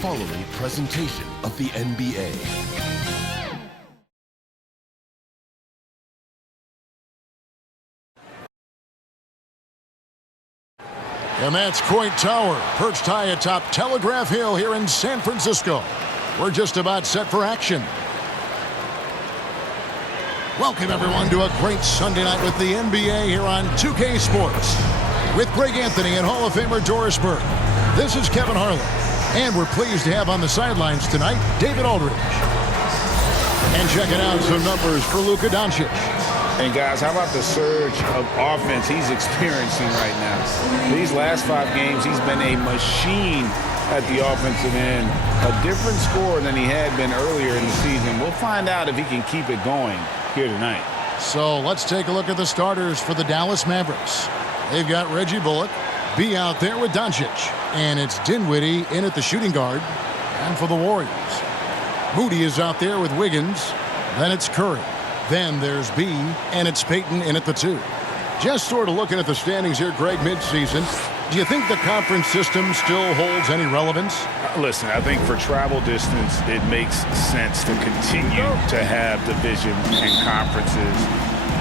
following presentation of the NBA. And that's Coit Tower, perched high atop Telegraph Hill here in San Francisco. We're just about set for action. Welcome, everyone, to a great Sunday night with the NBA here on 2K Sports. With Greg Anthony and Hall of Famer Doris Burke. This is Kevin Harlan. And we're pleased to have on the sidelines tonight, David Aldridge. And checking out some numbers for Luka Doncic. And guys, how about the surge of offense he's experiencing right now? These last 5 games, he's been a machine at the offensive end. A different score than he had been earlier in the season. We'll find out if he can keep it going here tonight. So let's take a look at the starters for the Dallas Mavericks. They've got Reggie Bullock, B out there with Doncic. And it's Dinwiddie in at the shooting guard. And for the Warriors, Moody is out there with Wiggins. Then it's Curry. Then there's B, and it's Payton in at the 2. Just sort of looking at the standings here, Greg, midseason. Do you think the conference system still holds any relevance? Listen, I think for travel distance, it makes sense to continue to have divisions and conferences.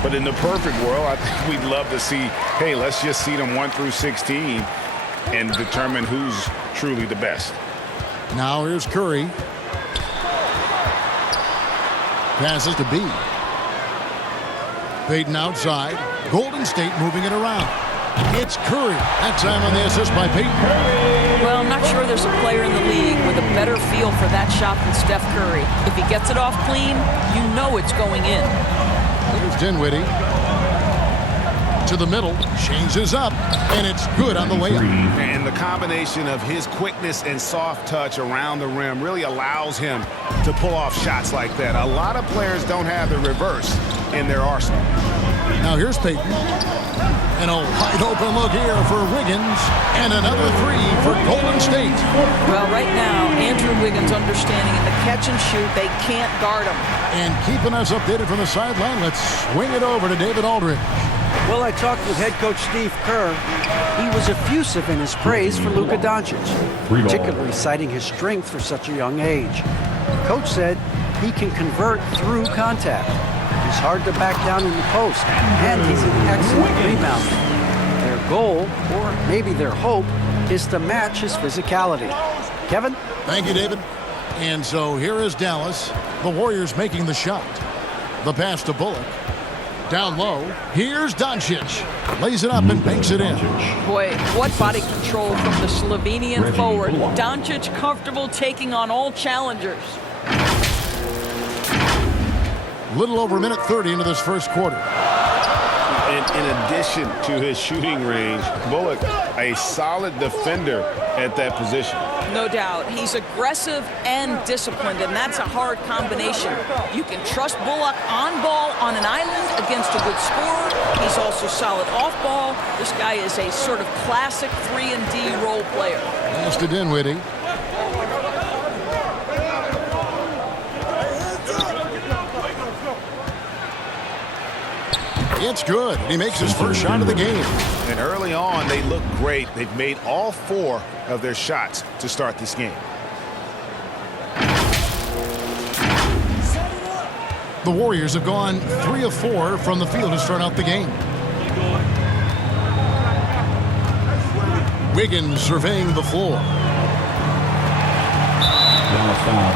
But in the perfect world, I think we'd love to see, hey, let's just seed them 1 through 16 and determine who's truly the best. Now here's Curry. Passes to B. Payton outside. Golden State moving it around. It's Curry. That time on the assist by Payton. Well, I'm not sure there's a player in the league with a better feel for that shot than Steph Curry. If he gets it off clean, you know it's going in. Here's Dinwiddie. To the middle. Changes up. And it's good on the layup. And the combination of his quickness and soft touch around the rim really allows him to pull off shots like that. A lot of players don't have the reverse in their arsenal. Now here's Payton. And a wide open look here for Wiggins. And another 3 for Golden State. Well, right now, Andrew Wiggins understanding in the catch and shoot, they can't guard him. And keeping us updated from the sideline, let's swing it over to David Aldridge. Well, I talked with head coach Steve Kerr. He was effusive in his praise for Luka Doncic, particularly citing his strength for such a young age. Coach said he can convert through contact. He's hard to back down in the post, and he's an excellent rebounder. Their goal, or maybe their hope, is to match his physicality. Kevin? Thank you, David. And so here is Dallas. The Warriors making the shot. The pass to Bullock. Down low. Here's Doncic. Lays it up and banks it in. Boy, what body control from the Slovenian forward. Doncic comfortable taking on all challengers. Little over a minute 30 into this first quarter. And in addition to his shooting range, Bullock, a solid defender at that position. No doubt. He's aggressive and disciplined, and that's a hard combination. You can trust Bullock on ball on an island against a good scorer. He's also solid off ball. This guy is a sort of classic 3-and-D role player. Pass to Dinwiddie. It's good. He makes his first shot of the game. And early on, they look great. They've made all 4 of their shots to start this game. The Warriors have gone 3 of 4 from the field to start out the game. Wiggins surveying the floor. Now a foul.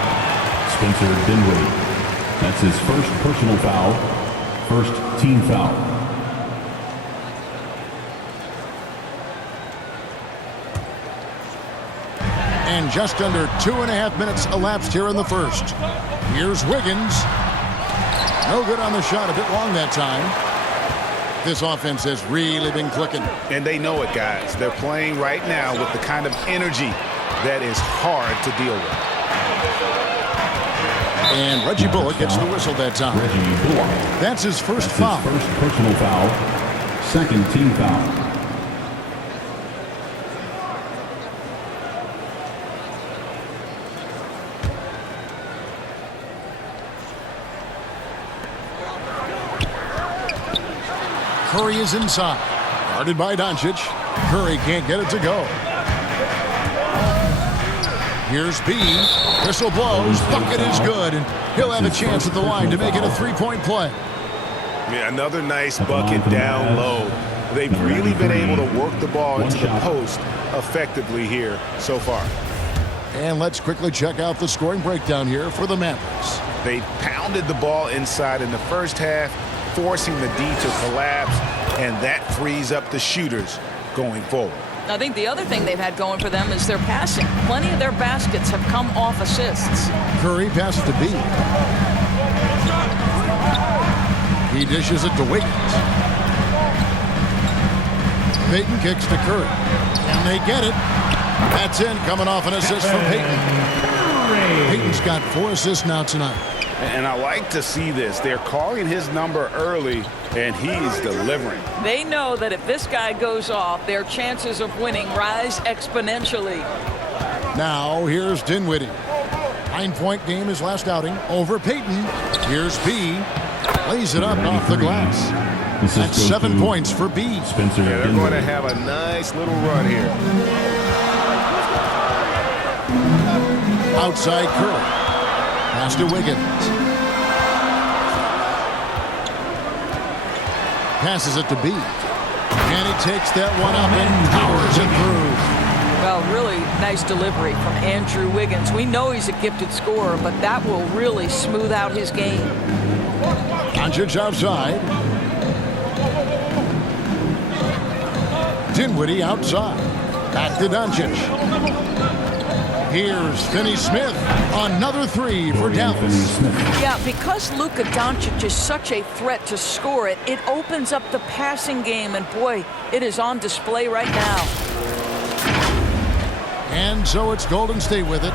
Spencer Dinwiddie. That's his first personal foul. First team foul. And just under 2.5 minutes elapsed here in the first. Here's Wiggins. No good on the shot. A bit long that time. This offense has really been clicking. And they know it, guys. They're playing right now with the kind of energy that is hard to deal with. And Reggie Bullock gets the whistle that time. That's his first foul. His first personal foul. Second team foul. Curry is inside. Guarded by Doncic. Curry can't get it to go. Here's B. Whistle blows. Bucket is good, and he'll have a chance at the line to make it a three-point play. Yeah, another nice bucket down low. They've really been able to work the ball into the post effectively here so far. And let's quickly check out the scoring breakdown here for the Mavericks. They pounded the ball inside in the first half, forcing the D to collapse, and that frees up the shooters going forward. I think the other thing they've had going for them is their passing. Plenty of their baskets have come off assists. Curry passes to B. He dishes it to Wiggins. Payton kicks to Curry. And they get it. That's in, coming off an assist from Payton. Payton's got 4 assists now tonight. And I like to see this. They're calling his number early, and he's delivering. They know that if this guy goes off, their chances of winning rise exponentially. Now, here's Dinwiddie. 9-point game his last outing over Payton. Here's B. Lays it up off the glass. That's 7 points for B. Spencer, yeah, they're going to have a nice little run here. Outside Curry. Pass to Wiggins. Passes it to B. And he takes that one up and powers it through. Well, really nice delivery from Andrew Wiggins. We know he's a gifted scorer, but that will really smooth out his game. Doncic outside. Dinwiddie outside. Back to Doncic. Here's Finney-Smith. Another 3 for Dallas. Yeah, because Luka Doncic is such a threat to score it, it opens up the passing game, and boy, it is on display right now. And so it's Golden State with it.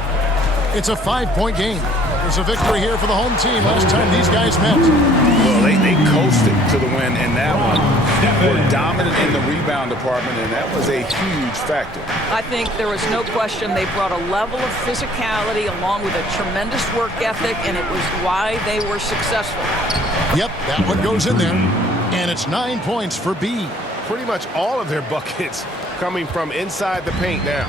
It's a 5-point game. There's a victory here for the home team last time these guys met. Well, they coasted to the win in that one. Were dominant in the rebound department, and that was a huge factor. I think there was no question they brought a level of physicality along with a tremendous work ethic, and it was why they were successful. Yep, that one goes in there. And it's 9 points for B. Pretty much all of their buckets coming from inside the paint now.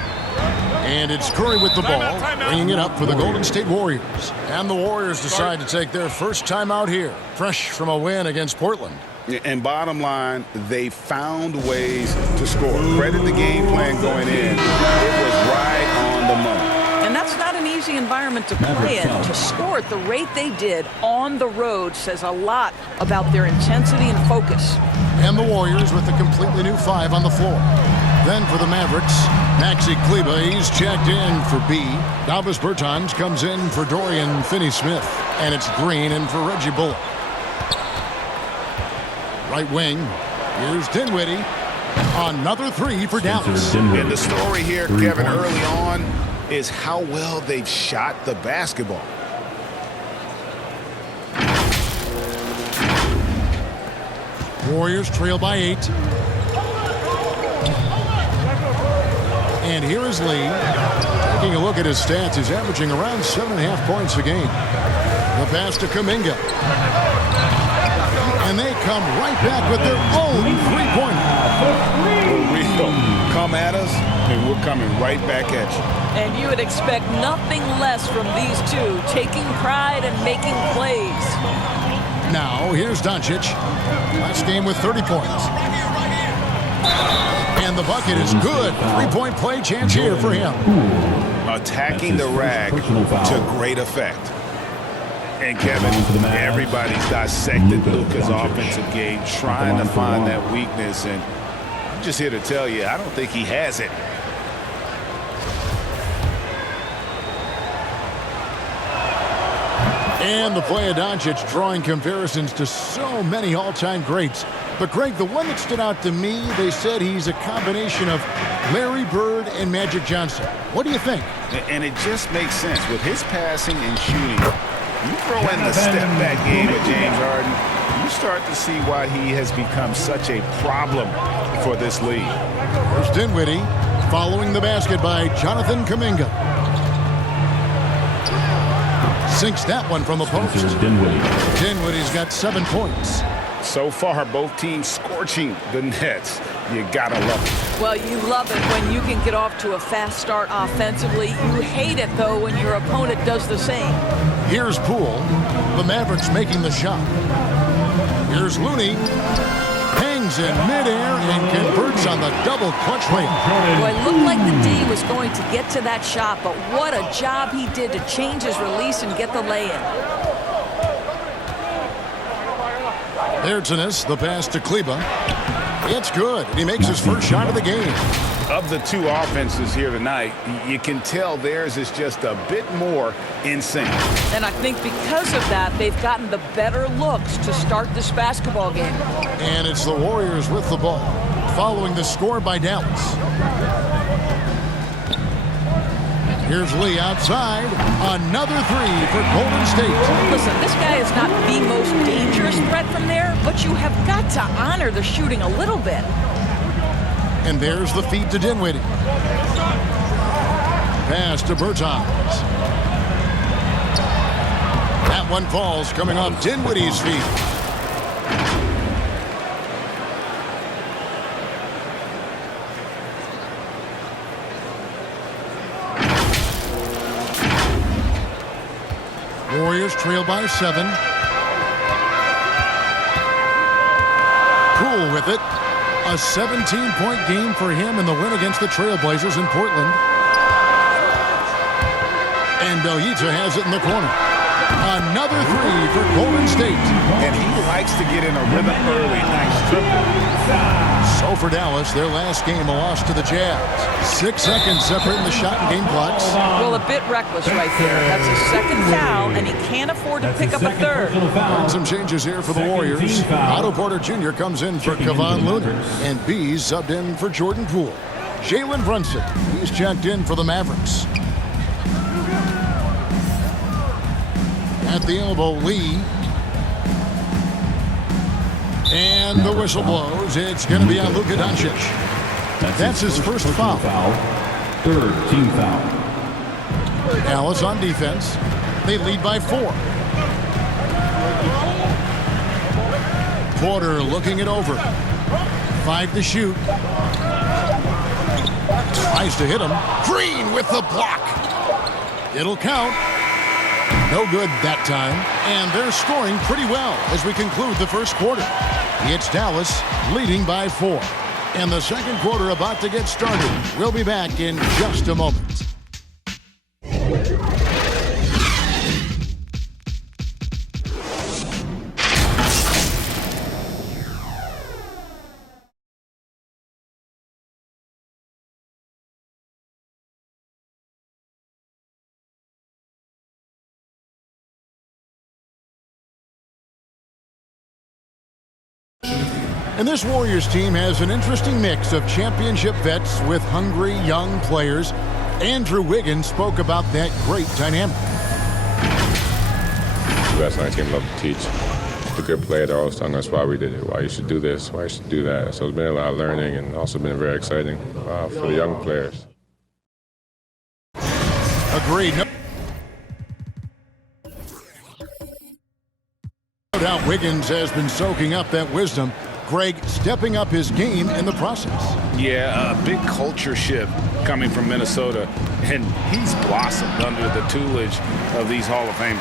And it's Curry with the ball, bringing it up for the Golden State Warriors. And the Warriors decide to take their first time out here, fresh from a win against Portland. And bottom line, they found ways to score. Credit the game plan going in. It was right on the money. And that's not an easy environment to play in. To score at the rate they did on the road says a lot about their intensity and focus. And the Warriors with a completely new 5 on the floor. Then for the Mavericks, Maxi Kleber, he's checked in for B. Davis Bertans comes in for Dorian Finney-Smith. And it's Green in for Reggie Bullock. Right wing, here's Dinwiddie. Another 3 for Dallas. And the story here, Kevin, early on is how well they've shot the basketball. Warriors trail by 8. And here is Lee. Taking a look at his stats, he's averaging around 7.5 points a game. The pass to Kuminga. And they come right back with their own 3-pointer. For real. Come at us, and we're coming right back at you. And you would expect nothing less from these two, taking pride and making plays. Now, here's Doncic. Last game with 30 points. And the bucket is good. 3-point play chance here for him. Attacking the rack to great effect. And Kevin, everybody's dissected Luka's offensive game, trying to find that weakness. And I'm just here to tell you, I don't think he has it. And the play of Doncic drawing comparisons to so many all-time greats. But, Greg, the one that stood out to me, they said he's a combination of Larry Bird and Magic Johnson. What do you think? And it just makes sense. With his passing and shooting, you throw in the step-back game with James Harden, you start to see why he has become such a problem for this league. There's Dinwiddie following the basket by Jonathan Kuminga. Sinks that one from the post. Dinwiddie. Dinwiddie's got 7 points. So far, both teams scorching the Nets. You gotta love it. Well, you love it when you can get off to a fast start offensively. You hate it, though, when your opponent does the same. Here's Poole. The Mavericks making the shot. Here's Looney. Hangs in midair and converts on the double clutch layup. Well, it looked like the D was going to get to that shot, but what a job he did to change his release and get the lay-in. There's Innes, the pass to Kleba. It's good, and he makes his first shot of the game. Of the two offenses here tonight, you can tell theirs is just a bit more in sync. And I think because of that, they've gotten the better looks to start this basketball game. And it's the Warriors with the ball, following the score by Dallas. Here's Lee outside. Another three for Golden State. Listen, this guy is not the most dangerous threat from there, but you have got to honor the shooting a little bit. And there's the feed to Dinwiddie. Pass to Bertans. That one falls coming off Dinwiddie's feet. Warriors trail by 7. Poole with it. A 17-point game for him in the win against the Trailblazers in Portland. And Bjelica has it in the corner. Another three for Golden State. And he likes to get in a rhythm early. Nice triple. So for Dallas, their last game, a loss to the Jazz. 6 seconds separating the shot and game clocks. Well, a bit reckless right there. That's a second foul, and he can't afford to pick up a third. And some changes here for the Warriors. Otto Porter Jr. comes in for Kevon Looney. And B's subbed in for Jordan Poole. Jalen Brunson, he's checked in for the Mavericks. At the elbow, Lee. And the whistle blows. It's going to be on Luka Doncic. That's his first foul. Third team foul. Dallas on defense. They lead by 4. Porter looking it over. 5 to shoot. Tries to hit him. Green with the block. It'll count. No good that time. And they're scoring pretty well as we conclude the first quarter. It's Dallas leading by 4. And the second quarter about to get started. We'll be back in just a moment. And this Warriors team has an interesting mix of championship vets with hungry young players. Andrew Wiggins spoke about that great dynamic. The best on our team love to teach. The good players are always telling us why we did it, why you should do this, why you should do that. So it's been a lot of learning and also been very exciting for the young players. Agreed. No doubt Wiggins has been soaking up that wisdom. Greg stepping up his game in the process. Yeah, a big culture shift coming from Minnesota, and he's blossomed under the tutelage of these Hall of Famers.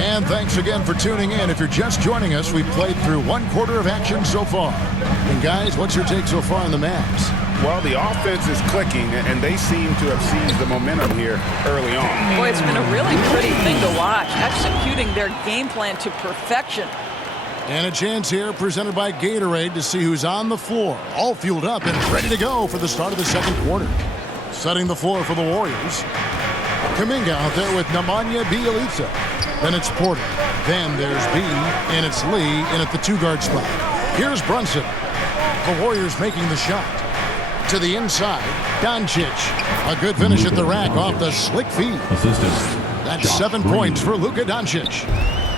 And thanks again for tuning in. If you're just joining us, we've played through 1 quarter of action so far. And guys, what's your take so far on the Mavs? Well, the offense is clicking, and they seem to have seized the momentum here early on. Boy, it's been a really pretty thing to watch, executing their game plan to perfection. And a chance here presented by Gatorade to see who's on the floor, all fueled up and ready to go for the start of the second quarter. Setting the floor for the Warriors. Kuminga out there with Nemanja Bjelica. Then it's Porter. Then there's B, and it's Lee in at the 2-guard spot. Here's Brunson. The Warriors making the shot. To the inside, Doncic. A good finish at the rack off the slick feed. That's 7 points for Luka Doncic.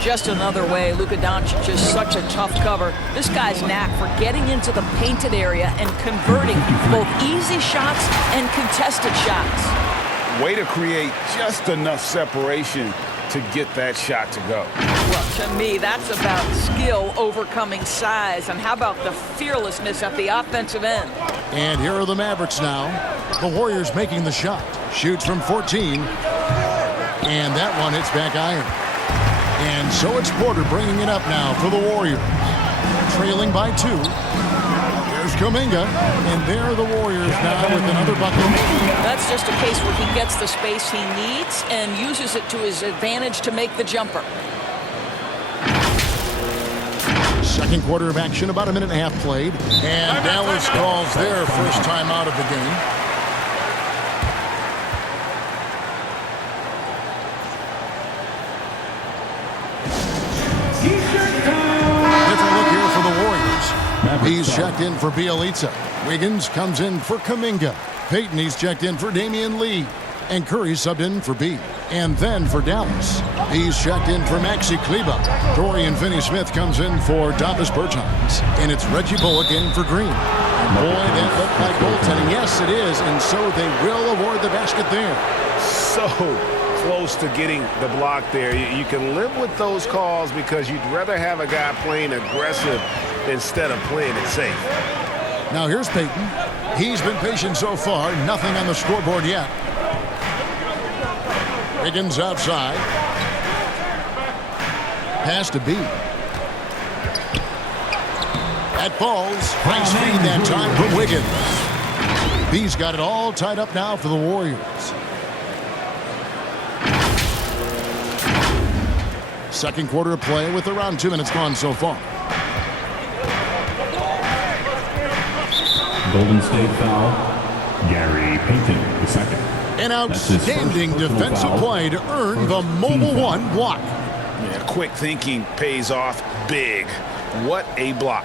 Just another way, Luka Doncic is such a tough cover. This guy's knack for getting into the painted area and converting both easy shots and contested shots. Way to create just enough separation to get that shot to go. Well, to me, that's about skill overcoming size. And how about the fearlessness at the offensive end? And here are the Mavericks now. The Warriors making the shot. Shoots from 14. And that one hits back iron. And so it's Porter bringing it up now for the Warriors. Trailing by 2. There's Kuminga. And there are the Warriors now with another bucket. That's just a case where he gets the space he needs and uses it to his advantage to make the jumper. Second quarter of action, about a minute and a half played. And Dallas calls their first time out of the game. Different look here for the Warriors. He's checked in for Bielitsa. Wiggins comes in for Kuminga. Payton, he's checked in for Damian Lee. And Curry subbed in for B. And then for Dallas, he's checked in for Maxi Kleber. Dorian Finney-Smith comes in for Davis Bertans. And it's Reggie Bullock in for Green. And boy, that looked like goaltending. Yes, it is. And so they will award the basket there. So close to getting the block there. You can live with those calls because you'd rather have a guy playing aggressive instead of playing it safe. Now here's Payton. He's been patient so far. Nothing on the scoreboard yet. Wiggins outside. Pass to B. That falls. High speed that time from Wiggins. B's got it all tied up now for the Warriors. Second quarter of play with around 2 minutes gone so far. Golden State foul. Gary Payton, the second. An outstanding defensive play to earn the mobile one block. Yeah, quick thinking pays off big. What a block.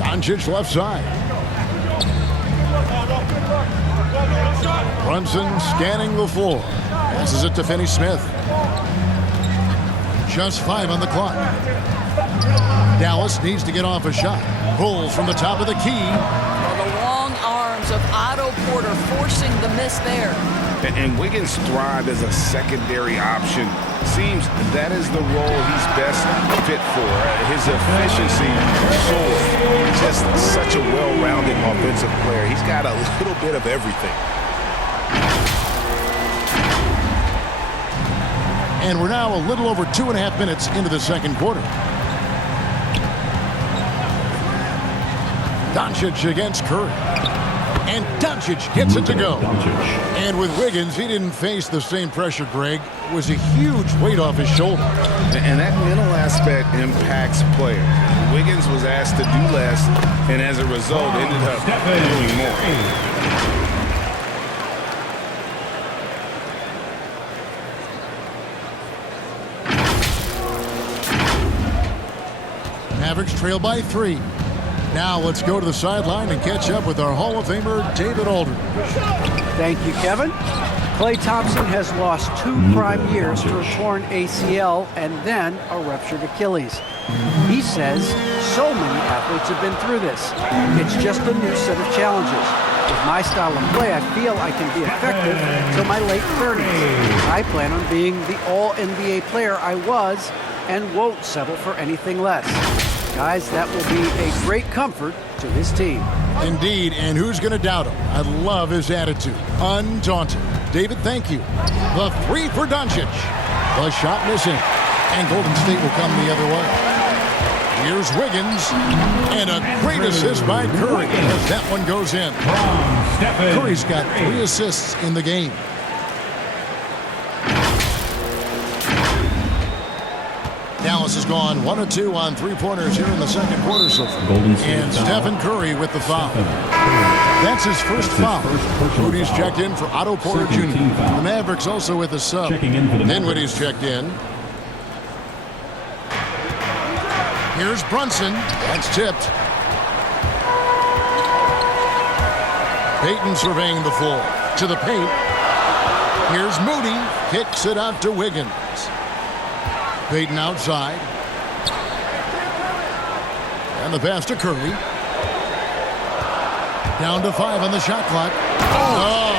Doncic left side. Brunson scanning the floor. Passes it to Finney-Smith. Just 5 on the clock. Dallas needs to get off a shot. Pulls from the top of the key. Well, the long arms of Otto Porter forcing the miss there. And Wiggins thrived as a secondary option. Seems that is the role he's best fit for. His efficiency soared. Just such a well-rounded offensive player. He's got a little bit of everything. And we're now a little over 2.5 minutes into the second quarter. Doncic against Curry. And Doncic gets it to go. And with Wiggins, he didn't face the same pressure, Greg. It was a huge weight off his shoulder. And that mental aspect impacts players. Wiggins was asked to do less, and as a result, ended up doing more. Mavericks trail by 3. Now let's go to the sideline and catch up with our Hall of Famer, David Aldridge. Thank you, Kevin. Klay Thompson has lost 2 prime years to a torn ACL and then a ruptured Achilles. He says so many athletes have been through this. It's just a new set of challenges. With my style of play, I feel I can be effective till my late 30s. I plan on being the all-NBA player I was and won't settle for anything less. Guys, that will be a great comfort to his team. Indeed, and who's going to doubt him? I love his attitude. Undaunted. David, thank you. The 3 for Doncic. The shot missing. And Golden State will come the other way. Here's Wiggins. And a great assist by Curry as that one goes in. Curry's got 3 assists in the game. Dallas has gone 1 of 2 on 3-pointers here in the second quarter so far. And Stephen Curry with the foul. That's his first foul. Rudy's checked in for Otto Porter Jr. The Mavericks also with a sub. Dinwiddie's checked in. Here's Brunson. That's tipped. Payton surveying the floor. to the paint. Here's Moody. Kicks it out to Wiggins. Payton outside. And the pass to Curry. Down to 5 on the shot clock. Oh.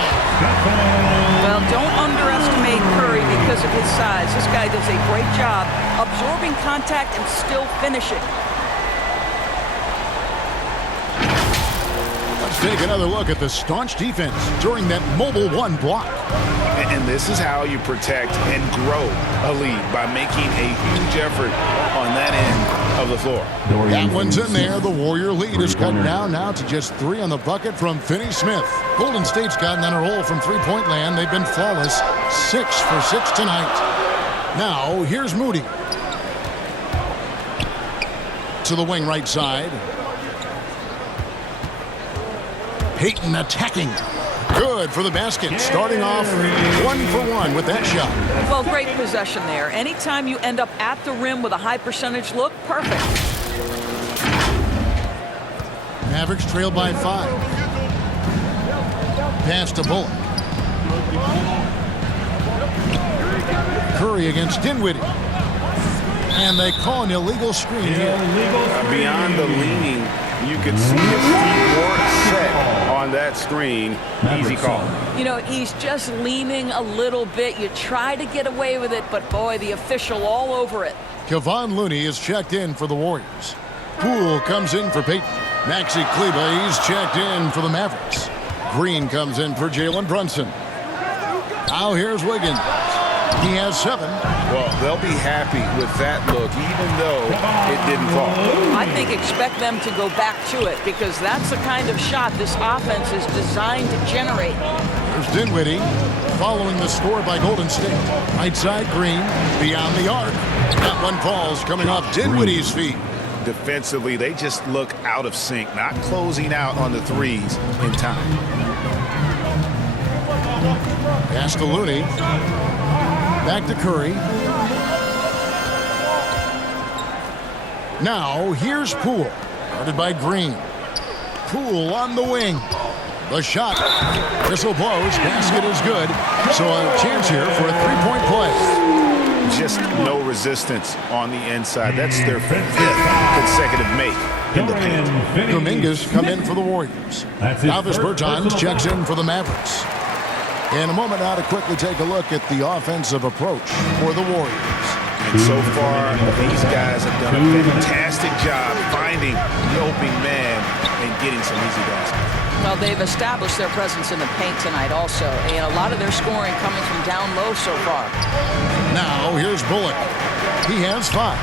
Well, don't underestimate Curry because of his size. This guy does a great job absorbing contact and still finishing. Let's take another look at the staunch defense during that mobile 1 block. And this is how you protect and grow a lead, by making a huge effort on that end of the floor. That one's in there. The Warrior lead is cut down now to just 3 on the bucket from Finney-Smith. Golden State's gotten on a roll from three-point land. They've been flawless. 6 for 6 tonight. Now, here's Moody. To the wing right side. Payton attacking. Good for the basket. Starting off 1 for 1 with that shot. Well, great possession there. Anytime you end up at the rim with a high percentage look, perfect. Mavericks trail by 5. Pass to Bullock. Curry against Dinwiddie. And they call an illegal screen here. Beyond the leaning, you can see his feet weren't set on that screen. Easy call. You know, he's just leaning a little bit. You try to get away with it, but boy, the official all over it. Kevon Looney is checked in for the Warriors. Poole comes in for Payton. Maxi Kleber, he's checked in for the Mavericks. Green comes in for Jalen Brunson. Now here's Wiggins. He has 7. Well, they'll be happy with that look, even though it didn't fall. I think expect them to go back to it because that's the kind of shot this offense is designed to generate. There's Dinwiddie following the score by Golden State. Right side Green beyond the arc. That one falls coming off Dinwiddie's feet. Defensively, they just look out of sync, not closing out on the threes in time. Pass to Looney. Back to Curry. Now, here's Poole. Guarded by Green. Poole on the wing. The shot. Whistle blows. Basket is good. So a chance here for a three-point play. Just no resistance on the inside. That's their 5th consecutive make in the paint. Dominguez come in for the Warriors. Davis Bertans checks in for the Mavericks. In a moment now to quickly take a look at the offensive approach for the Warriors. And so far, these guys have done a fantastic job finding the opening man and getting some easy baskets. Well, they've established their presence in the paint tonight also, and a lot of their scoring coming from down low so far. Now, here's Bullock. He has 5.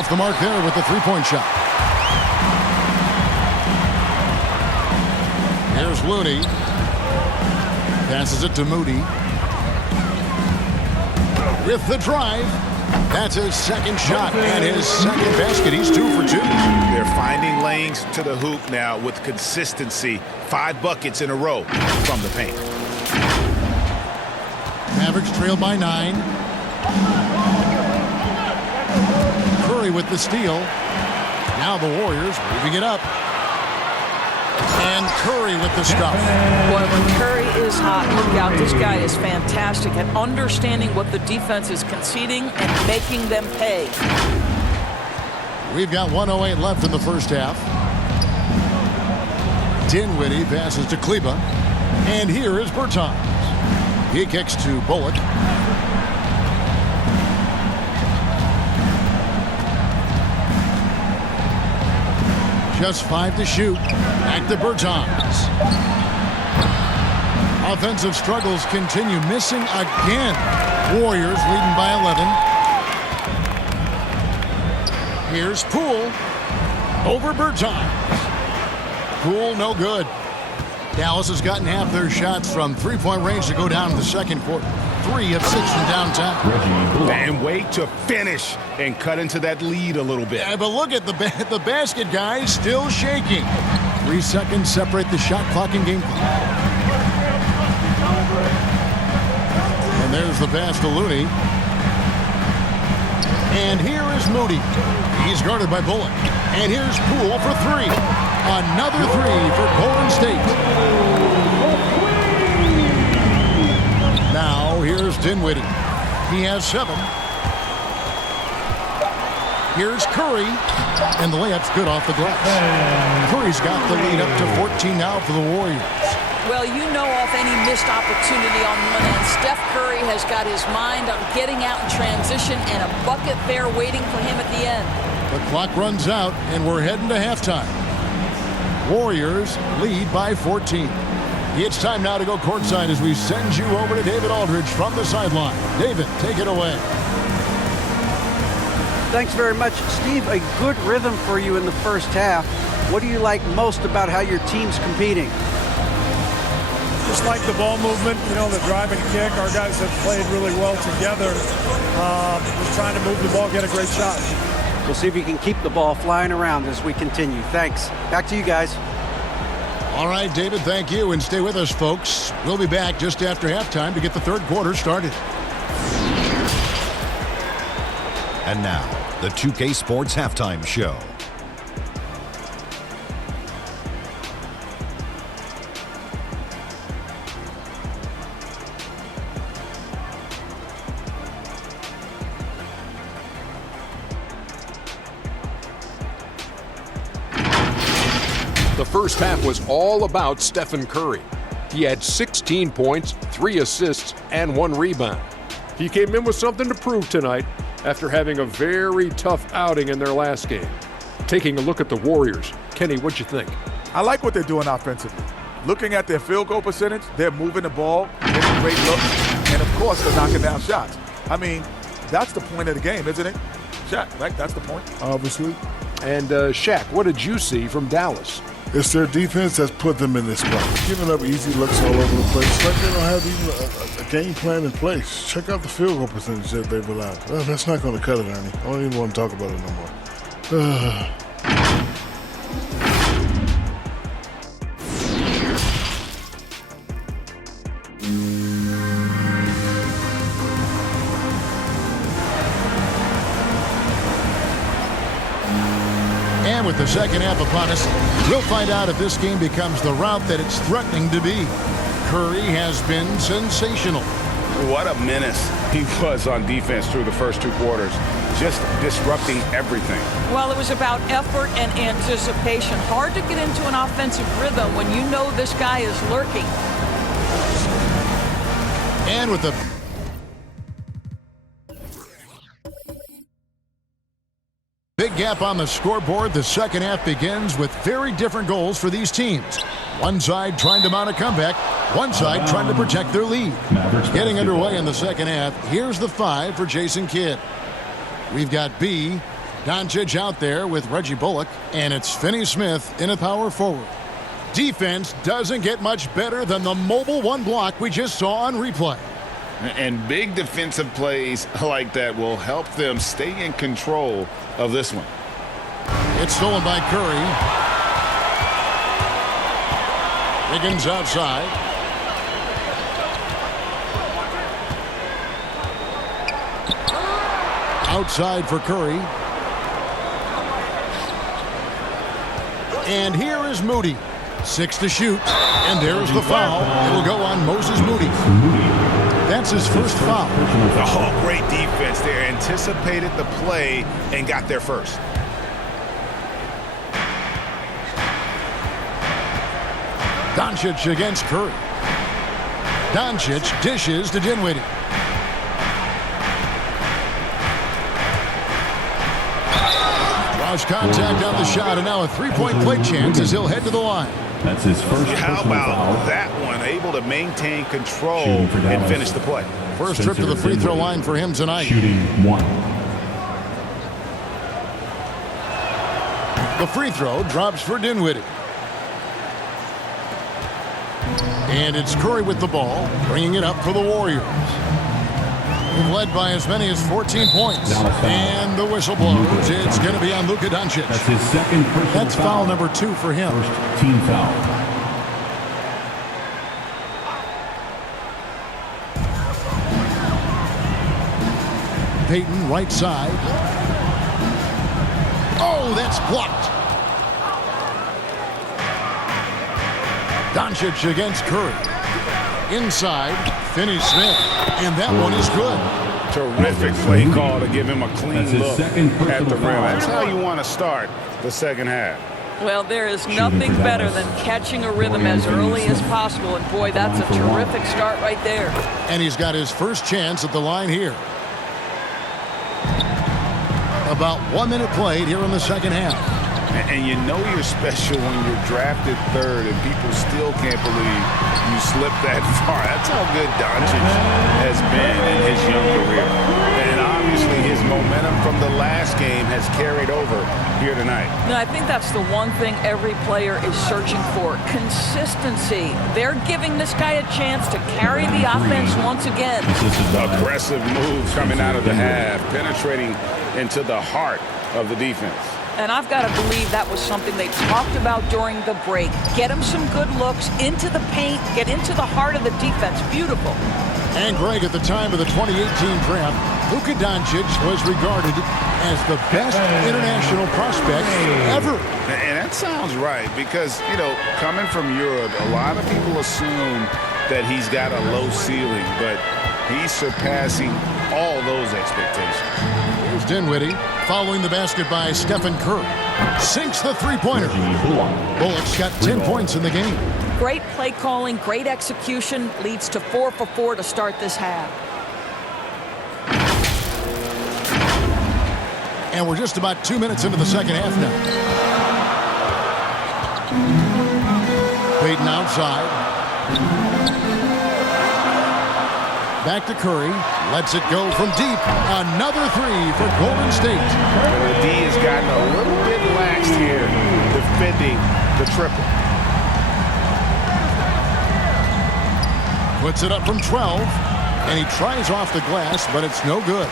Off the mark there with the three-point shot. Here's Looney. Passes it to Moody. With the drive. That's his second shot and his second basket. He's 2 for 2. They're finding lanes to the hoop now with consistency. 5 buckets in a row from the paint. Mavericks trail by 9. Curry with the steal. Now the Warriors moving it up. And Curry with the stuff. Boy, when Curry is hot, look out. This guy is fantastic at understanding what the defense is conceding and making them pay. We've got 1:08 left in the first half. Dinwiddie passes to Kleber. And here is Bertans. He kicks to Bullock. Just 5 to shoot. Back to Bertans. Offensive struggles continue. Missing again. Warriors leading by 11. Here's Poole. Over Bertans. Poole no good. Dallas has gotten half their shots from three-point range to go down in the second quarter. 3 of 6 from downtown. And wait to finish and cut into that lead a little bit. Yeah, but look at the basket, guys, still shaking. 3 seconds separate the shot clock and game clock. And there's the pass to Looney. And here is Moody. He's guarded by Bullock. And here's Poole for 3. Another 3 for Golden State. Here's Dinwiddie. He has 7. Here's Curry. And the layup's good off the glass. Curry's got the lead up to 14 now for the Warriors. Well, you know off any missed opportunity on one end, Steph Curry has got his mind on getting out in transition and a bucket there waiting for him at the end. The clock runs out, and we're heading to halftime. Warriors lead by 14. It's time now to go courtside as we send you over to David Aldridge from the sideline. David, take it away. Thanks very much, Steve. A good rhythm for you in the first half. What do you like most about how your team's competing? Just like the ball movement, the drive and kick. Our guys have played really well together. Just trying to move the ball, get a great shot. We'll see if we can keep the ball flying around as we continue. Thanks. Back to you guys. All right, David, thank you. And stay with us, folks. We'll be back just after halftime to get the third quarter started. And now, the 2K Sports Halftime Show. The first half was all about Stephen Curry. He had 16 points, 3 assists, and 1 rebound. He came in with something to prove tonight after having a very tough outing in their last game. Taking a look at the Warriors. Kenny, what'd you think? I like what they're doing offensively. Looking at their field goal percentage, they're moving the ball, getting great looks, and of course they're knocking down shots. I mean, that's the point of the game, isn't it? Shaq, right? That's the point. Obviously. And Shaq, what did you see from Dallas? It's their defense that's put them in this spot. Giving up easy looks all over the place. Like they don't have even a game plan in place. Check out the field goal percentage that they've allowed. That's not going to cut it, Ernie. I don't even want to talk about it no more. And with the second half upon us, we'll find out if this game becomes the route that it's threatening to be. Curry has been sensational. What a menace he was on defense through the first 2 quarters, just disrupting everything. Well, it was about effort and anticipation. Hard to get into an offensive rhythm when you know this guy is lurking. And with the big gap on the scoreboard, the second half begins with very different goals for these teams. One side trying to mount a comeback, one side trying to protect their lead. Mavericks Getting underway in the second half, here's the 5 for Jason Kidd. We've got B, Doncic out there with Reggie Bullock, and it's Finney-Smith in a power forward. Defense doesn't get much better than the mobile 1 block we just saw on replay. And big defensive plays like that will help them stay in control of this one. It's stolen by Curry. Higgins outside. Outside for Curry. And here is Moody. 6 to shoot. And there's the foul. It'll go on Moses Moody. That's his first foul. Oh, great defense there. Anticipated the play and got there first. Doncic against Curry. Doncic dishes to Dinwiddie. Draws contact on the shot, and now a 3-point play chance as he'll head to the line. That's his first How personal about foul. that one? Able to maintain control and finish the play. First trip to the free throw line for him tonight. Shooting 1. The free throw drops for Dinwiddie. And it's Curry with the ball, bringing it up for the Warriors. Led by as many as 14 points. And the whistle blows. It's going to be on Luka Doncic. That's his second personal That's foul number 2 for him. First team foul. Payton, right side. Oh, that's blocked. Doncic against Curry. Inside, Finney Smith. And that one is good. Terrific play call to give him a clean look second at the personal rim. foul. That's how you want to start the second half. Well, there is nothing better than catching a rhythm as early as possible. And boy, that's a terrific start right there. And he's got his first chance at the line here. About 1 minute played here in the second half. And you know you're special when you're drafted third and people still can't believe you slipped that far. That's how good Doncic has been in his young career. And obviously his momentum from the last game has carried over here tonight. No, I think that's the one thing every player is searching for. Consistency. They're giving this guy a chance to carry the offense once again. Aggressive moves coming out of the half, penetrating into the heart of the defense. And I've got to believe that was something they talked about during the break. Get him some good looks into the paint, get into the heart of the defense. Beautiful. And Greg, at the time of the 2018 draft, Luka Doncic was regarded as the best international prospect ever. And that sounds right because, you know, coming from Europe, a lot of people assume that he's got a low ceiling, but he's surpassing all those expectations. Here's Dinwiddie following the basket by Stephen Curry. Sinks the three-pointer. Bullock's got 10 points in the game. Great play calling, great execution, leads to 4 for 4 to start this half. And we're just about 2 minutes into the second half now. Payton outside. Back to Curry. Lets it go from deep. Another three for Golden State. The D has gotten a little bit laxed here defending the triple. Puts it up from 12. And he tries off the glass, but it's no good.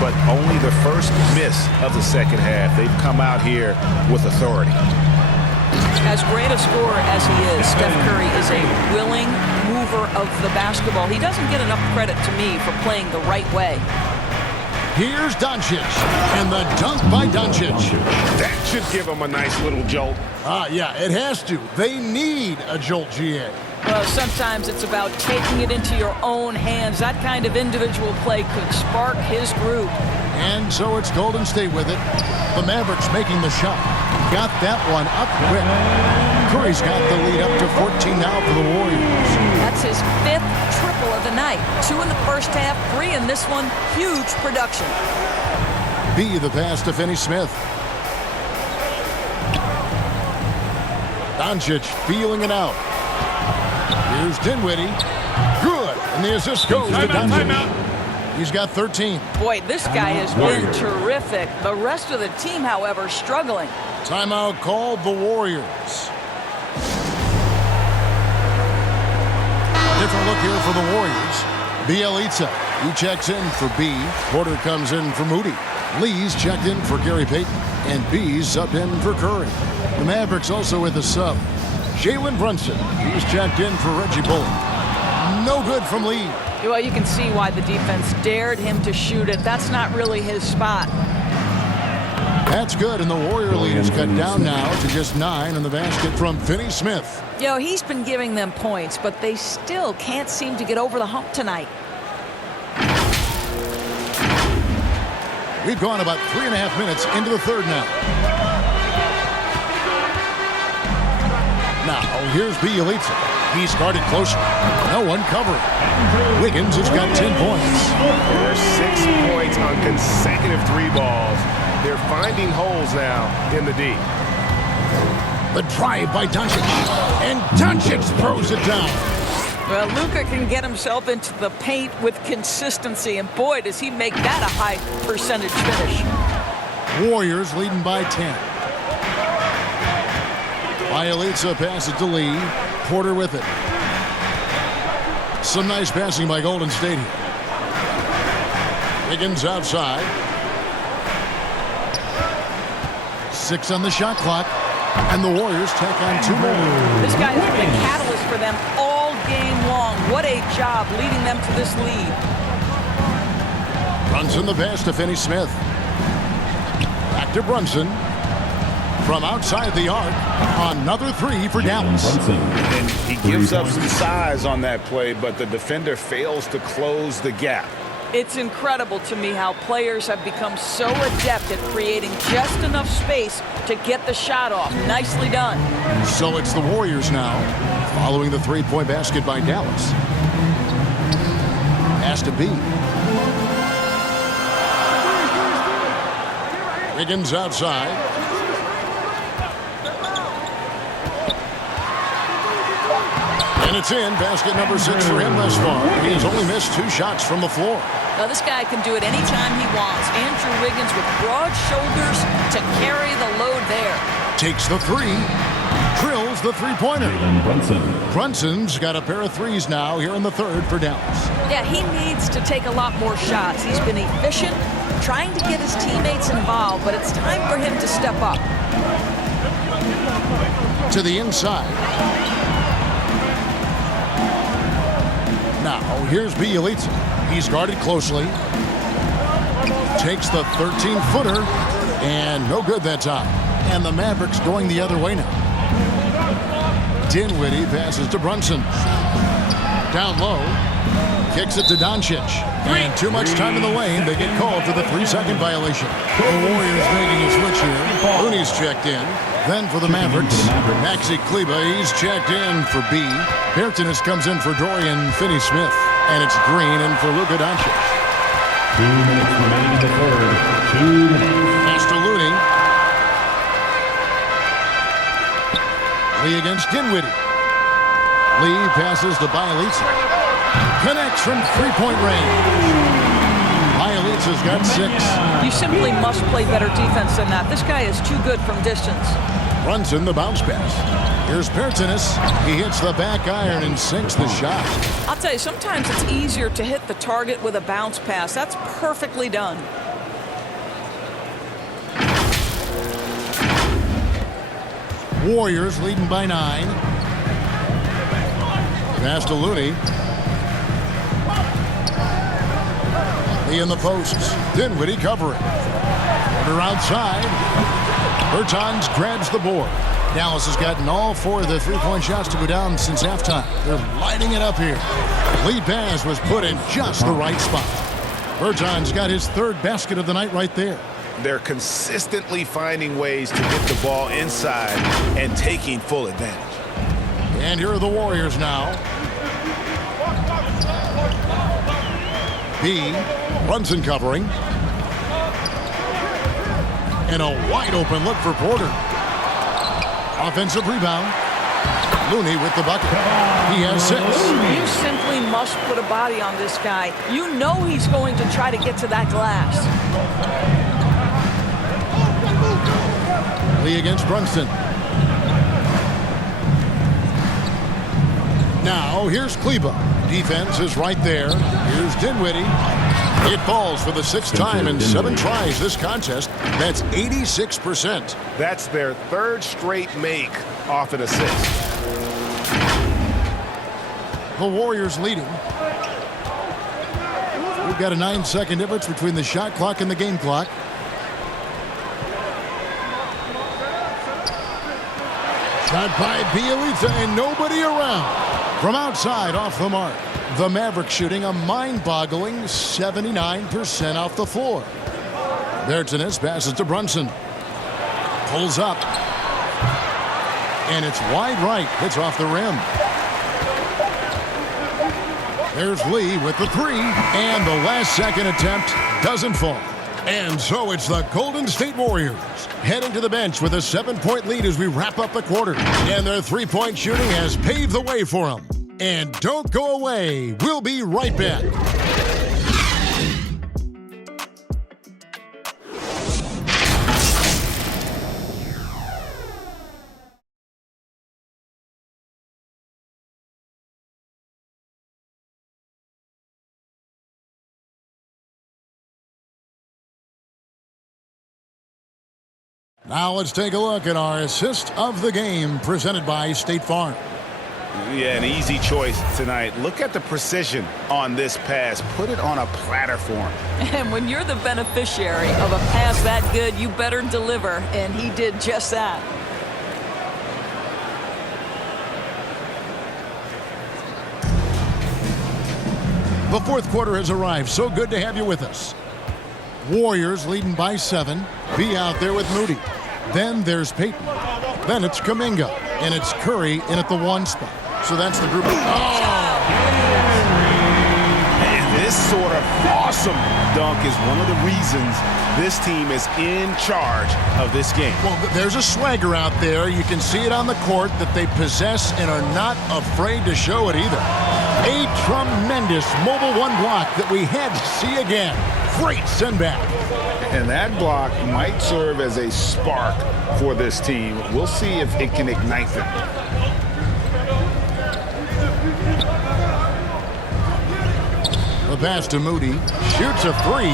But only the first miss of the second half. They've come out here with authority. As great a scorer as he is, Steph Curry is a willing mover of the basketball. He doesn't get enough credit to me for playing the right way. Here's Doncic, and the dunk by Doncic. That should give him a nice little jolt. Yeah, it has to. They need a jolt, GA. Well, sometimes it's about taking it into your own hands. That kind of individual play could spark his groove. And so it's Golden State with it. The Mavericks making the shot. Got that one up quick. Curry's got the lead up to 14 now for the Warriors. That's his 5th triple of the night. 2 in the first half, 3 in this one. Huge production. B, the pass to Finney Smith. Doncic feeling it out. Here's Dinwiddie. Good. And the assist goes to Doncic. He's got 13. Boy, this guy has been terrific. The rest of the team, however, struggling. Timeout called the Warriors. Different look here for the Warriors. Bielitsa. He checks in for B. Porter comes in for Moody. Lee's checked in for Gary Payton. And B's subbed in for Curry. The Mavericks also with a sub. Jalen Brunson. He's checked in for Reggie Bullock. No good from Lee. Well, you can see why the defense dared him to shoot it. That's not really his spot. That's good, and the Warrior lead is cut down now to just 9 in the basket from Finney Smith. You know, he's been giving them points, but they still can't seem to get over the hump tonight. We've gone about 3.5 minutes into the third now. Now, here's Bielitsa. He's guarded closer. No one covering. Wiggins has got 10 points. There's 6 points on consecutive 3 balls. They're finding holes now in the D. The drive by Doncic. And Doncic throws it down. Well, Luka can get himself into the paint with consistency, and boy, does he make that a high percentage finish. Warriors leading by 10. Bielitsa passes to Lee. Porter with it. Some nice passing by Golden State here. Wiggins outside. 6 on the shot clock. And the Warriors tack on 2 more. This guy has been a catalyst for them all game long. What a job leading them to this lead. Brunson the pass to Finney Smith. Back to Brunson. From outside the arc, another three for Dallas. And he gives up some size on that play, but the defender fails to close the gap. It's incredible to me how players have become so adept at creating just enough space to get the shot off. Nicely done. So it's the Warriors now, following the three-point basket by Dallas. Pass to B. Wiggins outside. And it's in. Basket number 6 for him thus far. He has only missed 2 shots from the floor. Now, this guy can do it anytime he wants. Andrew Wiggins with broad shoulders to carry the load there. Takes the three. Drills the three-pointer. Brunson's got a pair of threes now here in the third for Dallas. Yeah, he needs to take a lot more shots. He's been efficient, trying to get his teammates involved, but it's time for him to step up. To the inside. Now, here's Bielitsa. He's guarded closely. Takes the 13-footer, and no good that time. And the Mavericks going the other way now. Dinwiddie passes to Brunson. Down low. Kicks it to Doncic. And too much time in the lane. They get called for the 3-second violation. The Warriors making a switch here. Looney's checked in. Then for the Mavericks, Maxi Kleber, he's checked in for B. Bertans comes in for Dorian Finney-Smith. And it's Green in for Luka Doncic. 2 minutes remaining in the third. 2 minutes. Pass to Looney. Lee against Dinwiddie. Lee passes to Bielitsa. Connects from three-point range. Bielitsa's got 6. You simply must play better defense than that. This guy is too good from distance. Brunson, the bounce pass. Here's Bertans. He hits the back iron and sinks the shot. I'll tell you, sometimes it's easier to hit the target with a bounce pass. That's perfectly done. Warriors leading by 9. Pass to Looney. Lee in the posts. Dinwiddie covering. Order outside. Bertans grabs the board. Dallas has gotten all 4 of the three-point shots to go down since halftime. They're lighting it up here. Lead pass was put in just the right spot. Bertans got his 3rd basket of the night right there. They're consistently finding ways to get the ball inside and taking full advantage. And here are the Warriors now. B. Brunson covering. And a wide open look for Porter. Offensive rebound. Looney with the bucket. He has 6. You simply must put a body on this guy. You know he's going to try to get to that glass. Lee against Brunson. Now, here's Kleber. Defense is right there. Here's Dinwiddie. It falls for the 6th time in 7 tries this contest. That's 86%. That's their 3rd straight make off an assist. The Warriors leading. We've got a 9-second difference between the shot clock and the game clock. Shot by Bielitsa and nobody around. From outside, off the mark. The Mavericks shooting a mind-boggling 79% off the floor. Bertans passes to Brunson. Pulls up. And it's wide right. It's off the rim. There's Lee with the 3. And the last second attempt doesn't fall. And so it's the Golden State Warriors heading to the bench with a 7-point lead as we wrap up the quarter. And their three-point shooting has paved the way for them. And don't go away. We'll be right back. Now let's take a look at our assist of the game presented by State Farm. Yeah, an easy choice tonight. Look at the precision on this pass. Put it on a platter for him. And when you're the beneficiary of a pass that good, you better deliver, and he did just that. The fourth quarter has arrived. So good to have you with us. Warriors leading by 7. Be out there with Moody. Then there's Payton. Then it's Kuminga. And it's Curry in at the 1 spot. So that's the group. And this sort of awesome dunk is one of the reasons this team is in charge of this game. Well, there's a swagger out there. You can see it on the court that they possess and are not afraid to show it either. A tremendous mobile 1 block that we had to see again. Great send back. And that block might serve as a spark for this team. We'll see if it can ignite them. The pass to Moody. Shoots a 3.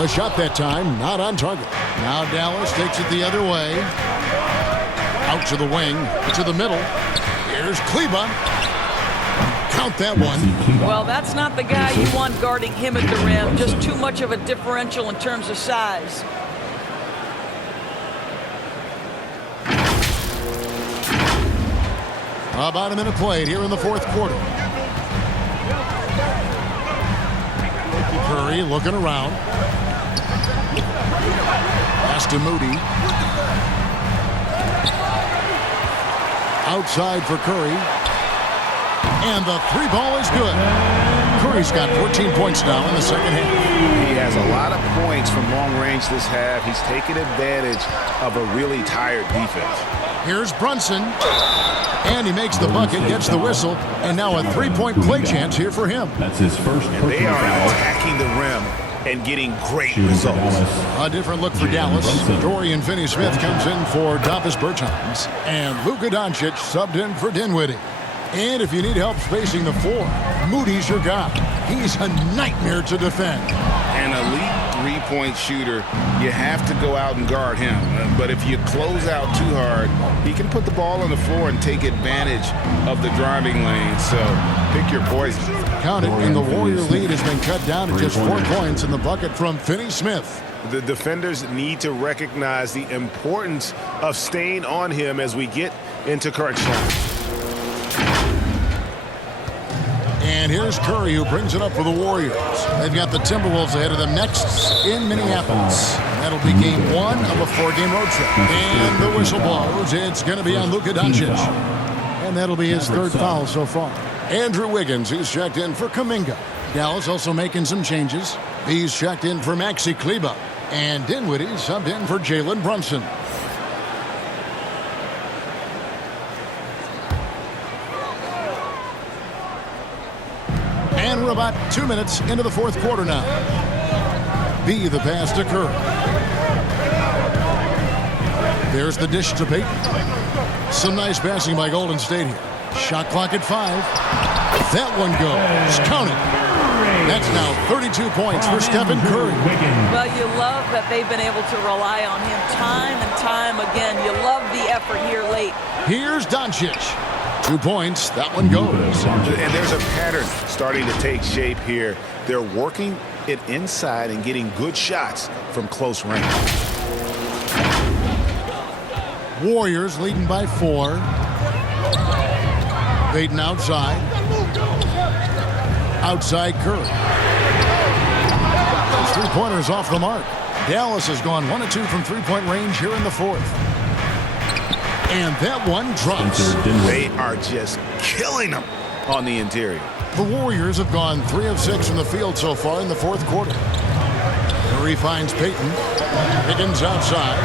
The shot that time not on target. Now Dallas takes it the other way. Out to the wing. To the middle. Here's Kleba. Count that one. Well, that's not the guy you want guarding him at the rim. Just too much of a differential in terms of size. About a minute played here in the fourth quarter. Curry looking around. Pass to Moody. Outside for Curry. And the 3 ball is good. Curry's got 14 points now in the second half. He has a lot of points from long range this half. He's taken advantage of a really tired defense. Here's Brunson. And he makes the bucket, gets the whistle, and now a 3-point play chance here for him. That's his first. And they are attacking the rim and getting great results. A different look for Dallas. Dorian Finney-Smith comes in for Davis Bertans. And Luka Doncic subbed in for Dinwiddie. And if you need help spacing the floor, Moody's your guy. He's a nightmare to defend. An elite 3-point shooter, you have to go out and guard him. But if you close out too hard, he can put the ball on the floor and take advantage of the driving lane. So pick your poison. Count it, and the Warrior lead has been cut down to just 4 points in the bucket from Finney-Smith. The defenders need to recognize the importance of staying on him as we get into crunch time. And here's Curry, who brings it up for the Warriors. They've got the Timberwolves ahead of them next in Minneapolis. That'll be game 1 of a 4-game road trip. And the whistle blows. It's going to be on Luka Doncic. And that'll be his 3rd foul so far. Andrew Wiggins, he's checked in for Kuminga. Dallas also making some changes. He's checked in for Maxi Kleba. And Dinwiddie subbed in for Jalen Brunson. And we're about 2 minutes into the fourth quarter now. B, the pass to Curry. There's the dish to Payton. Some nice passing by Golden State here. Shot clock at 5. That one goes. Count it. That's now 32 points for Stephen Curry. Well, you love that they've been able to rely on him time and time again. You love the effort here late. Here's Doncic. 2 points. That one goes. And there's a pattern starting to take shape here. They're working it inside and getting good shots from close range. Warriors leading by 4. Payton outside. Outside Curry. Those 3-pointers off the mark. Dallas has gone 1 of 2 from 3-point range here in the fourth. And that one drops. They are just killing them on the interior. The Warriors have gone 3 of 6 from the field so far in the fourth quarter. Curry finds Payton. Higgins outside.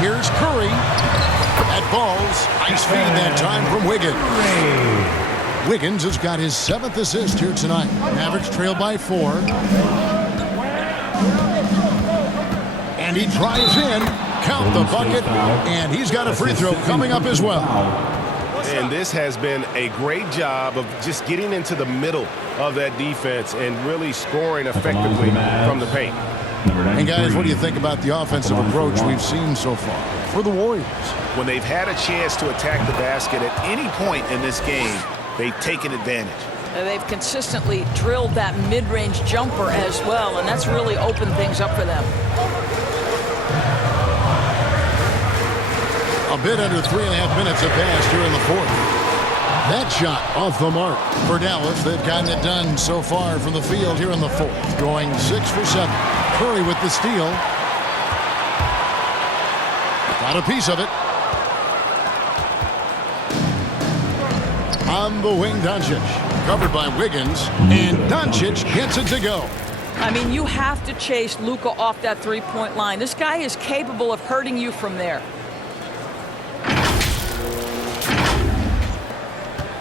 Here's Curry. That ball's ice feed that time from Wiggins. Wiggins has got his 7th assist here tonight. Mavericks trail by 4. And he drives in. Count the bucket. And he's got a free throw coming up as well. And this has been a great job of just getting into the middle of that defense and really scoring effectively from the paint. And guys, what do you think about the offensive approach we've seen so far? for the Warriors. When they've had a chance to attack the basket at any point in this game, they've taken advantage. And they've consistently drilled that mid-range jumper as well, and that's really opened things up for them. A bit under 3.5 minutes have passed here in the fourth. That shot off the mark for Dallas. They've gotten it done so far from the field here in the fourth, going 6 for 7. Curry with the steal. Got a piece of it. On the wing, Doncic. Covered by Wiggins, and Doncic gets it to go. I mean, you have to chase Luka off that three-point line. This guy is capable of hurting you from there.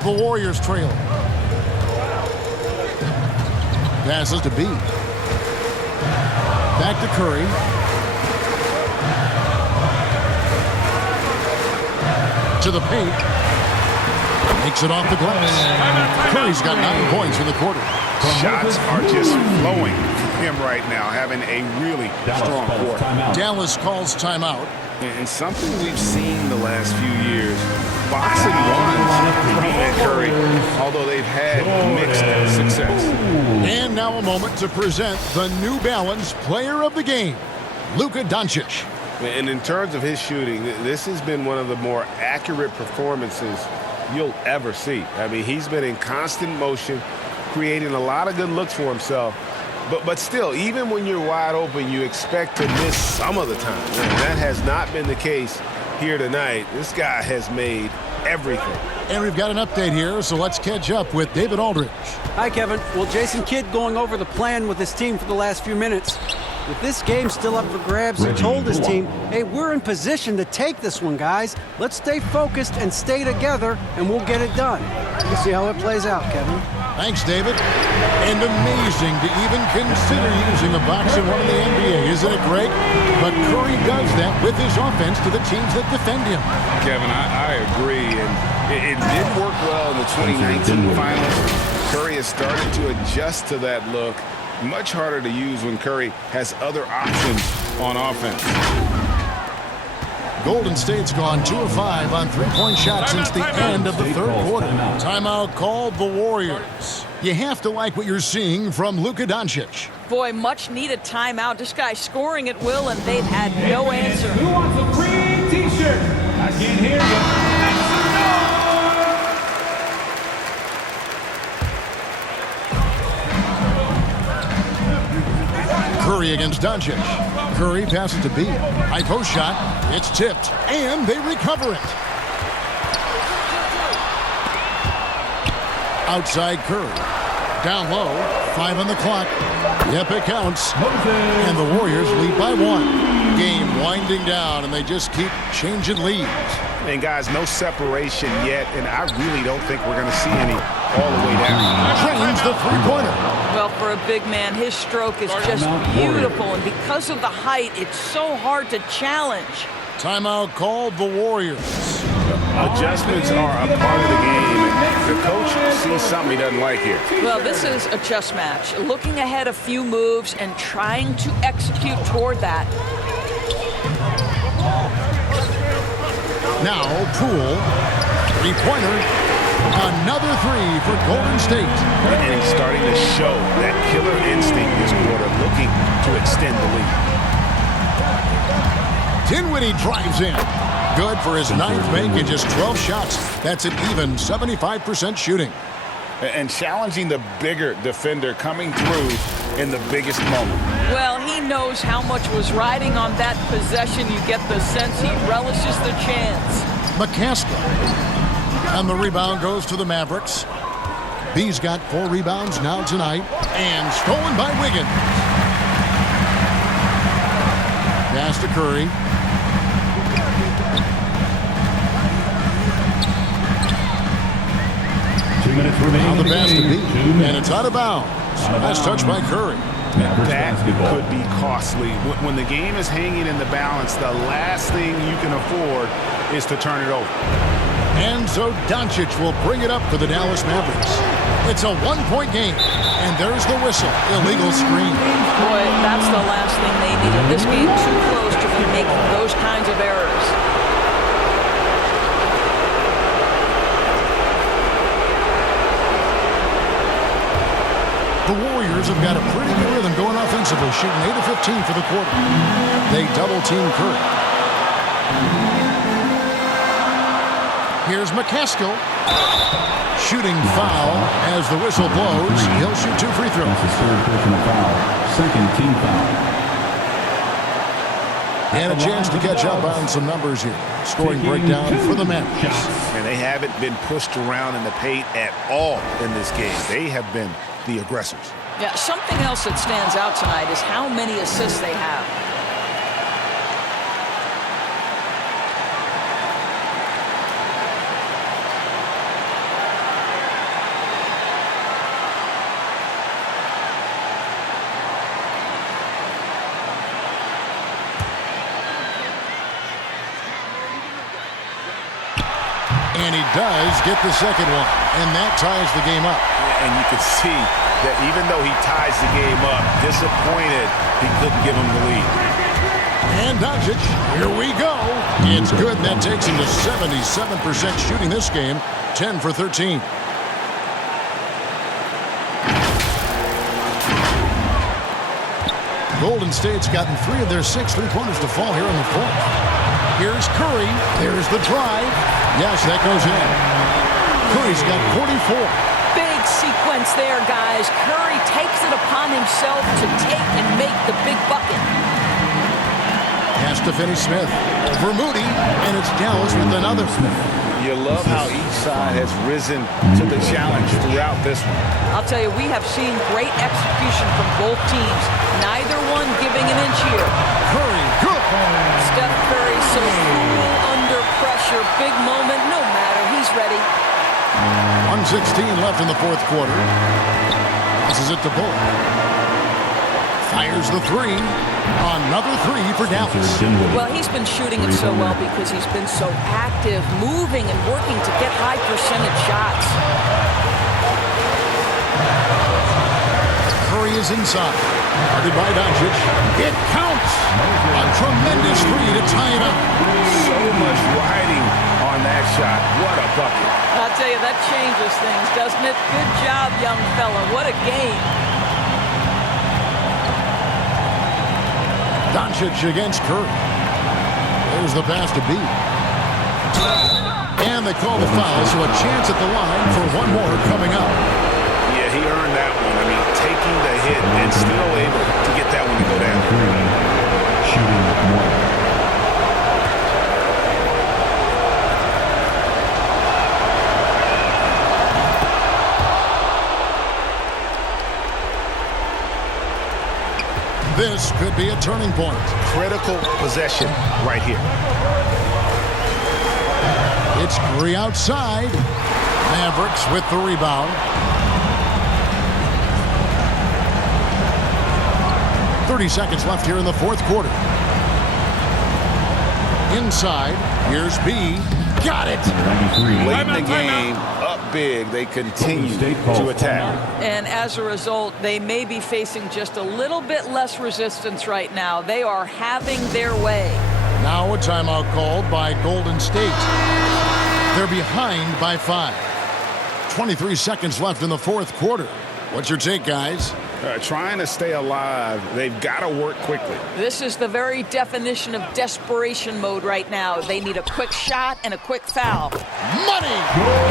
The Warriors trail. Passes to B. Back to Curry. To the paint. Makes it off the glass. Curry's got 9 points in the quarter. Shots are just flowing from him right now, having a really strong quarter. Dallas calls timeout. And something we've seen the last few years, boxing runs from Curry, although they've had mixed success. And now a moment to present the New Balance Player of the Game, Luka Doncic. And in terms of his shooting, this has been one of the more accurate performances you'll ever see. I mean, he's been in constant motion, creating a lot of good looks for himself. But still, even when you're wide open, you expect to miss some of the time. And that has not been the case here tonight. This guy has made everything. And we've got an update here, so let's catch up with David Aldridge. Hi, Kevin. Well, Jason Kidd going over the plan with his team for the last few minutes. With this game still up for grabs, he told his team, hey, we're in position to take this one, guys. Let's stay focused and stay together, and we'll get it done. We'll see how it plays out, Kevin. Thanks, David. And amazing to even consider using a box and one in the NBA, isn't it great? But Curry does that with his offense to the teams that defend him. Kevin, I agree. And it did work well in the 2019 finals. Curry has started to adjust to that look. Much harder to use when Curry has other options on offense. Golden State's gone 2 of 5 on three-point shots since the end of the third quarter. Timeout called the Warriors. You have to like what you're seeing from Luka Doncic. Boy, much needed timeout. This guy's scoring at will, and they've had no answer. Who wants a free t-shirt? I can't hear you. Curry against Doncic. Curry passes to B. High post shot. It's tipped, and they recover it. Outside Curry. Down low. 5 on the clock. Yep, it counts. And the Warriors lead by 1. Game winding down, and they just keep changing leads. And guys, no separation yet, and I really don't think we're going to see any all the way down. Trains the three-pointer. Well, for a big man, his stroke is just beautiful, and because of the height, it's so hard to challenge. Timeout called the Warriors. Adjustments are a part of the game, and the coach sees something he doesn't like here. Well, this is a chess match, looking ahead a few moves and trying to execute toward that. Now, Poole, three-pointer, another 3 for Golden State. And he's starting to show that killer instinct this quarter, looking to extend the lead. Dinwiddie drives in. Good for his 9th make in just 12 shots. That's an even 75% shooting. And challenging the bigger defender, coming through in the biggest moment. Well, he knows how much was riding on that possession. You get the sense he relishes the chance. McCaskill. And the rebound goes to the Mavericks. B's got 4 rebounds now tonight. And stolen by Wiggins. Pass to Curry. Now the pass to B. And it's out of bounds. Nice touch by Curry. That could be costly. When the game is hanging in the balance, the last thing you can afford is to turn it over. And so Doncic will bring it up for the Dallas Mavericks. It's a 1-point game. And there's the whistle. Illegal screen. Boy, that's the last thing they needed. This game too close to be making those those kinds of errors. The Warriors have got a pretty good rhythm going offensively, shooting 8 of 15 for the quarter. They double-team Curry. Here's McCaskill. Shooting foul as the whistle blows. He'll shoot 2 free throws. That's his third personal foul. Second team foul. And a chance to catch up on some numbers here. Scoring breakdown for the Mavericks. And they haven't been pushed around in the paint at all in this game. They have been the aggressors. Yeah, something else that stands out tonight is how many assists they have. And he does get the second one, and that ties the game up. And you can see that even though he ties the game up, disappointed he couldn't give him the lead. And Doncic, here we go. It's good. That takes him to 77% shooting this game, 10 for 13. Golden State's gotten 3 of their 6 3-pointers to fall here in the fourth. Here's Curry. There's the drive. Yes, that goes in. Curry's got 44. Big sequence there, guys. Curry takes it upon himself to take and make the big bucket. Pass to Finney-Smith. Over Moody, and it's Dallas with another. You love how each side has risen to the challenge throughout this one. I'll tell you, we have seen great execution from both teams. Neither one giving an inch here. Curry, good. Steph Curry so cool under pressure. Big moment, no matter. He's ready. 1:16 left in the fourth quarter. Passes it to Bullock. Fires the 3. Another 3 for Dallas. Well, he's been shooting it so well because he's been so active, moving and working to get high percentage shots. Curry is inside. Guarded by Doncic. It counts. A tremendous 3 to tie it up. So much riding on that shot. What a bucket. I'll tell you, that changes things, doesn't it? Good job, young fella. What a game. Doncic against Curry. There's the pass to B. And they call the foul, so a chance at the line for one more coming up. Yeah, he earned that one. I mean, taking the hit and still able to get that one to go down. Shooting 1. This could be a turning point. Critical possession right here. It's Curry outside. Mavericks with the rebound. 30 seconds left here in the fourth quarter. Inside. Here's B. Got it. Late in the game, up big, they continue to attack. And as a result, they may be facing just a little bit less resistance right now. They are having their way. Now a timeout called by Golden State. They're behind by 5. 23 seconds left in the fourth quarter. What's your take, guys? Trying to stay alive, they've got to work quickly. This is the very definition of desperation mode right now. They need a quick shot and a quick foul. Money!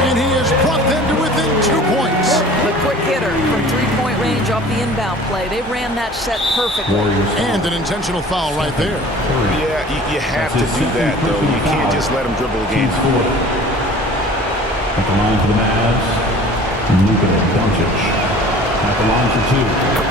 And he has brought them to within 2 points. The quick hitter from three-point range off the inbound play. They ran that set perfectly. And an intentional foul right there. Yeah, you have to do that, though. You can't just let them dribble the game. At the line for the Mavs, Luka Doncic. At the line for 2.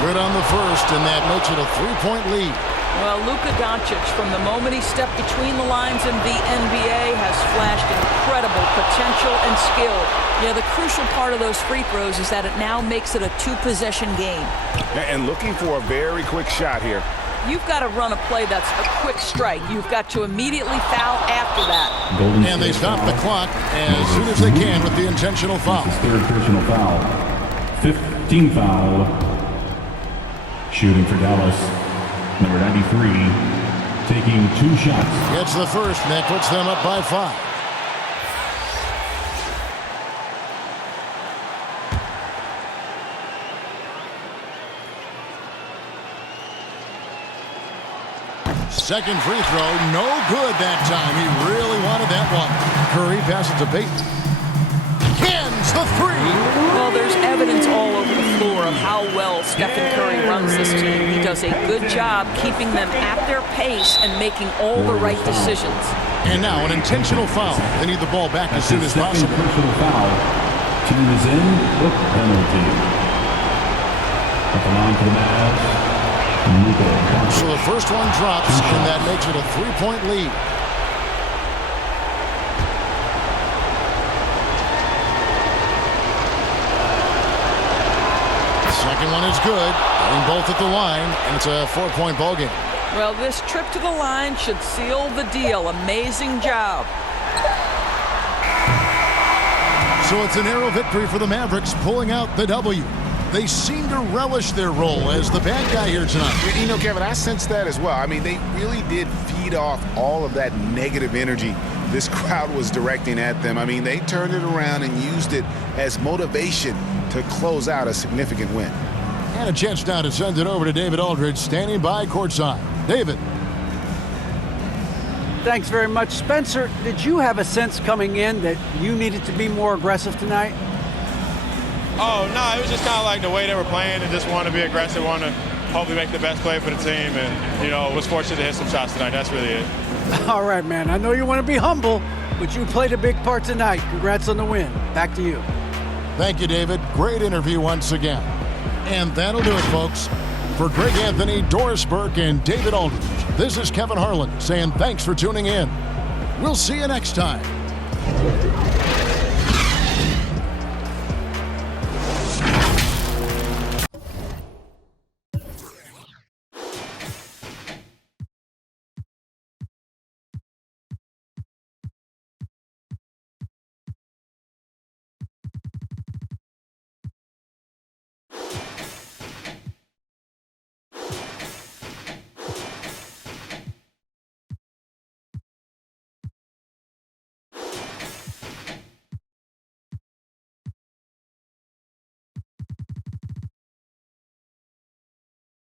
Good on the first, and that makes it a 3-point lead. Well, Luka Doncic, from the moment he stepped between the lines in the NBA, has flashed incredible potential and skill. You know, the crucial part of those free throws is that it now makes it a 2-possession game. And looking for a very quick shot here. You've got to run a play that's a quick strike. You've got to immediately foul after that. And they stop the clock as soon as they can with the intentional foul. His third personal foul. 15 foul. Shooting for Dallas, number 93, taking 2 shots. Gets the first, and that puts them up by 5. Second free throw, no good that time. He really wanted that one. Curry passes to Payton. Cans the 3. Well, there's evidence all over the floor of how well Stephen Curry runs this team. He does a good job keeping them at their pace and making all the right decisions. And now an intentional foul. They need the ball back as soon as possible. Personal foul. Team is in with penalty. At the line for the Mavs. So the first one drops, and that makes it a 3-point lead. The second one is good, getting both at the line, and it's a 4-point ball game. Well, this trip to the line should seal the deal. Amazing job. So it's a narrow victory for the Mavericks, pulling out the W. They seem to relish their role as the bad guy here tonight. You know, Kevin, I sense that as well. I mean, they really did feed off all of that negative energy this crowd was directing at them. I mean, they turned it around and used it as motivation to close out a significant win. And a chance now to send it over to David Aldridge, standing by courtside. David. Thanks very much, Spencer. Did you have a sense coming in that you needed to be more aggressive tonight? Oh, no, it was just kind of like the way they were playing and just want to be aggressive, want to hopefully make the best play for the team, and, you know, was fortunate to hit some shots tonight. That's really it. All right, man. I know you want to be humble, but you played a big part tonight. Congrats on the win. Back to you. Thank you, David. Great interview once again. And that'll do it, folks. For Greg Anthony, Doris Burke, and David Aldridge, this is Kevin Harlan saying thanks for tuning in. We'll see you next time.